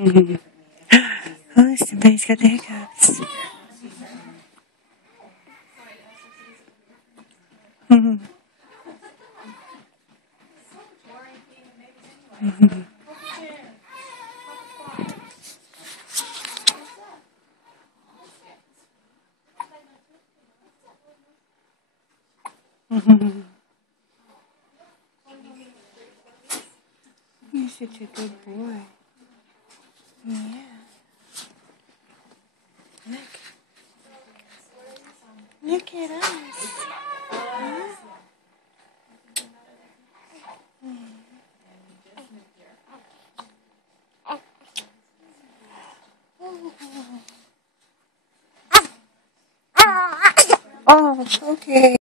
Oh, somebody's got the hiccups. You're such a good boy. Yeah. Look at us. Huh? Oh, okay.